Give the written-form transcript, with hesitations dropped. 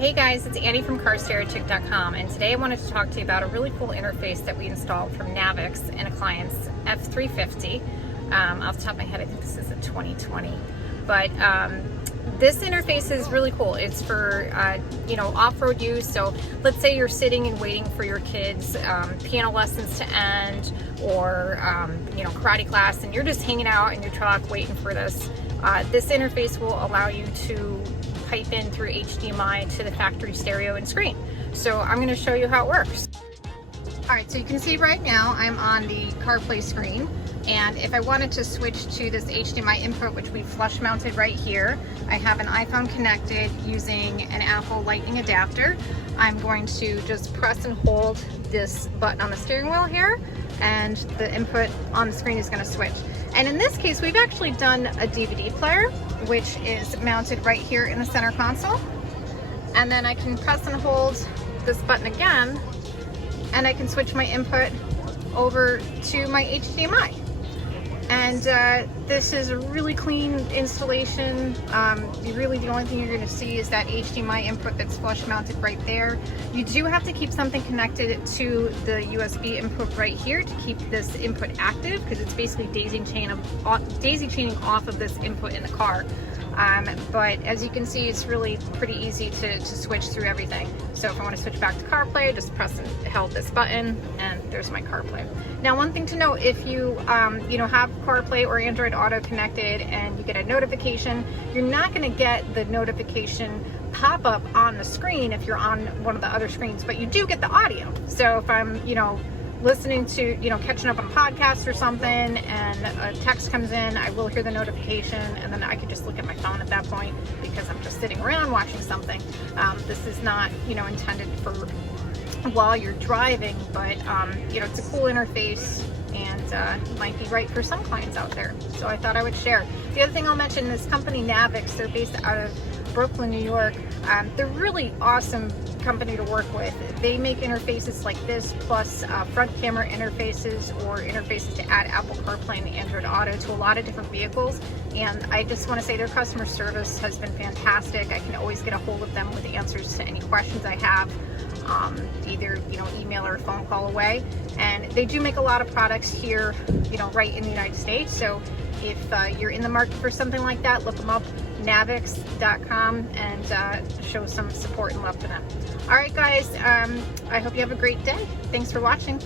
Hey guys, it's Annie from CarStereoChick.com, and today I wanted to talk to you about a really cool interface that we installed from Navix in a client's F350. Off the top of my head, I think this is a 2020. But this interface is really cool. It's for off-road use. So let's say you're sitting and waiting for your kids' piano lessons to end, or karate class, and you're just hanging out in your truck waiting for this. This interface will allow you to pipe in through HDMI to the factory stereo and screen. So I'm going to show you how it works. Alright, so you can see right now I'm on the CarPlay screen, and if I wanted to switch to this HDMI input, which we flush mounted right here, I have an iPhone connected using an Apple Lightning adapter. I'm going to just press and hold this button on the steering wheel here, and the input on the screen is going to switch. And in this case, we've actually done a DVD player, which is mounted right here in the center console. And then I can press and hold this button again, and I can switch my input over to my HDMI. And this is a really clean installation. Really the only thing you're going to see is that HDMI input that's flush mounted right there. You do have to keep something connected to the USB input right here to keep this input active, because it's basically daisy chaining off of this input in the car. But as you can see, it's really pretty easy to switch through everything. So if I want to switch back to CarPlay, just press and hold this button, and there's my CarPlay. Now, one thing to note, if you have CarPlay or Android Auto connected and you get a notification, you're not going to get the notification pop up on the screen if you're on one of the other screens, but you do get the audio. So if I'm listening to, catching up on a podcast or something, and a text comes in, I will hear the notification, and then I could just look at my phone at that point because I'm just sitting around watching something. This is not, intended for while you're driving, but it's a cool interface, and might be right for some clients out there. So I thought I would share. The other thing I'll mention, this company Navix, they're based out of Brooklyn, New York. They're really awesome company to work with. They make interfaces like this, plus front camera interfaces, or interfaces to add Apple CarPlay and Android Auto to a lot of different vehicles. And I just want to say their customer service has been fantastic. I can always get a hold of them with the answers to any questions I have, either email or phone call away. And they do make a lot of products here, right in the United States. So if you're in the market for something like that, look them up, Navix.com, and show some support and love to them. All right, guys, I hope you have a great day. Thanks for watching.